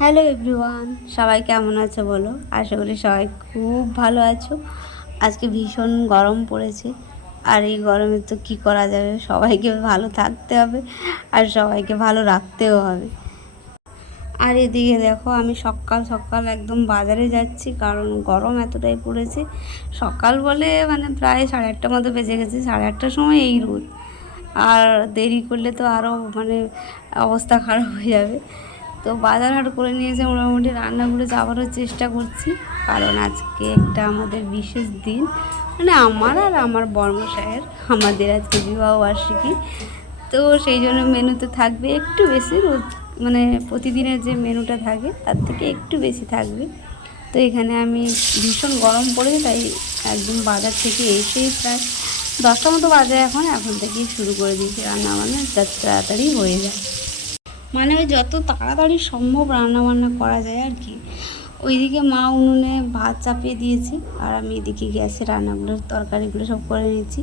Hello everyone, সবাই কেমন আছো বলো? আশা করি সবাই খুব ভালো আছো। আজকে ভীষণ গরম পড়েছে। আর এই গরমে তো কী করা যাবে? সবাইকে ভালো থাকতে হবে আর সবাইকে ভালো রাখতেও হবে। আর এদিকে দেখো, আমি সকাল সকাল একদম বাজারে যাচ্ছি কারণ গরম এতটাই পড়েছে। সকাল বলে মানে প্রায় সাড়ে আটটার মতো বেজে গেছে, সাড়ে আটটার সময় এই রোদ। আর দেরি করলে তো আরও মানে অবস্থা খারাপ হয়ে যাবে। তো বাজার হাট করে নিয়ে এসে মোটামুটি রান্নাগুলো যাওয়ারও চেষ্টা করছি, কারণ আজকে একটা আমাদের বিশেষ দিন। মানে আমার আর আমার বর্মশায়ের আমাদের আজকে বিবাহ বার্ষিকী। তো সেই জন্য মেনুতে থাকবে একটু বেশি মানে প্রতিদিনের যে মেনুটা থাকে, তার থেকে একটু বেশি থাকবে। তো এখানে আমি ভীষণ গরম পড়েছে, তাই একদম বাজার থেকে এসেই প্রায় দশটা মতো বাজে এখন এখন থেকেই শুরু করে দিয়েছি রান্না বান্না যাতে তাড়াতাড়ি হয়ে যায়। মানে ওই যত তাড়াতাড়ি সম্ভব রান্না বান্না করা যায় আর কি। ওইদিকে মা উনুনে ভাত চাপিয়ে দিয়েছে আর আমি এদিকে গ্যাসে রান্নাগুলোর তরকারিগুলো সব করে নিয়েছি।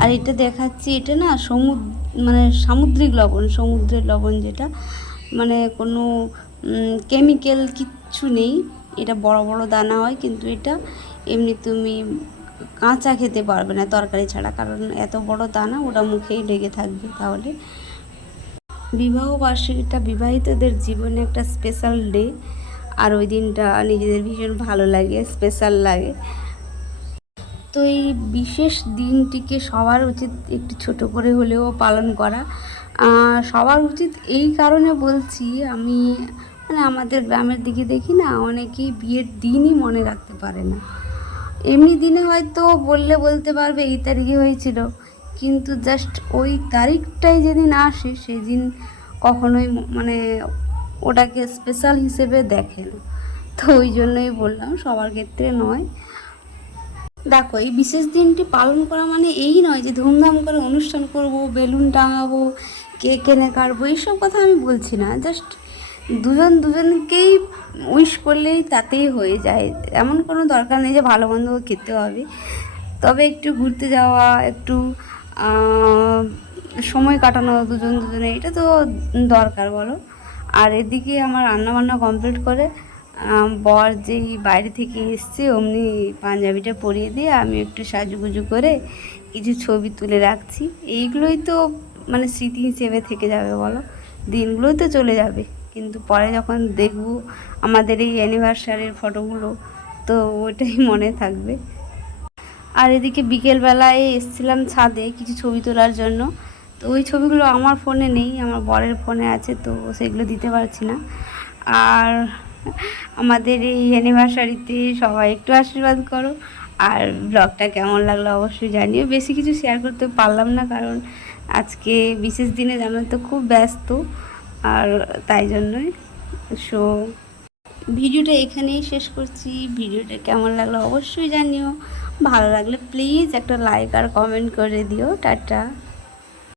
আর এটা দেখাচ্ছি, এটা না সমুদ্র মানে সামুদ্রিক লবণ, সমুদ্রের লবণ যেটা। মানে কোনো কেমিক্যাল কিচ্ছু নেই। এটা বড় বড় দানা হয়, কিন্তু এটা এমনি তুমি কাঁচা খেতে পারবে না তরকারি ছাড়া। কারণ এত বড় দানা, ওটা মুখেই লেগে থাকবে তাহলে। বিবাহ বার্ষিকীটা বিবাহিতদের জীবনে একটা স্পেশাল ডে আর ওই দিনটা নিজেদের ভীষণ ভালো লাগে স্পেশাল লাগে। তো এই বিশেষ দিনটিকে সবার উচিত একটু ছোট করে হলেও পালন করা। সবার উচিত এই কারণে বলছি, আমি মানে আমাদের গ্রামের দিকে দেখি না, অনেকেই বিয়ের দিনই মনে রাখতে পারে না। এমনি দিনে হয়তো বললে বলতে পারবে, এই তারিখে হয়েছিল। কিন্তু জাস্ট ওই তারিখটাই যেদিন আসে, সেদিন কখনোই মানে ওটাকে স্পেশাল হিসেবে দেখে না। তো ওই জন্যই বললাম, সবার ক্ষেত্রে নয়। দেখো, এই বিশেষ দিনটি পালন করা মানে এই নয় যে ধুমধাম করে অনুষ্ঠান করব, বেলুন টাঙাবো কে কেনে কাটবো, এইসব কথা আমি বলছি না। জাস্ট দুজন দুজনকেই উইশ করলেই তাতেই হয়ে যায়। এমন কোনো দরকার নেই যে ভালো মন্দ খেতে হবে। তবে একটু ঘুরতে যাওয়া, একটু সময় কাটানো দুজন দুজনে, এটা তো দরকার বলো। আর এদিকে আমার রান্না বান্না কমপ্লিট করে বর যেই বাইরে থেকে এসছে, অমনি পাঞ্জাবিটা পরিয়ে দিয়ে আমি একটু সাজুগুজু করে কিছু ছবি তুলে রাখছি। এইগুলোই তো মানে স্মৃতি হিসেবে থেকে যাবে বলো। দিনগুলোই তো চলে যাবে, কিন্তু পরে যখন দেখব আমাদের এই অ্যানিভার্সারির ফটোগুলো তো ওইটাই মনে থাকবে। আর এদিকে বিকেলবেলায় এসেছিলাম ছাদে কিছু ছবি তোলার জন্য। তো ওই ছবিগুলো আমার ফোনে নেই, আমার বরের ফোনে আছে, তো সেগুলো দিতে পারছি না। আর আমাদের এই অ্যানিভার্সারিতে সবাই একটু আশীর্বাদ করো। আর ব্লগটা কেমন লাগল অবশ্যই জানিও। বেশি কিছু শেয়ার করতে পারলাম না, কারণ আজকে বিশেষ দিনে জানো তো খুব ব্যস্ত। আর তাই জন্যই সো ভিডিওটা এখানেই শেষ করছি। ভিডিওটা কেমন লাগল অবশ্যই জানিও। ভালো লাগলে প্লিজ একটা লাইক আর কমেন্ট করে দিও। টাটা।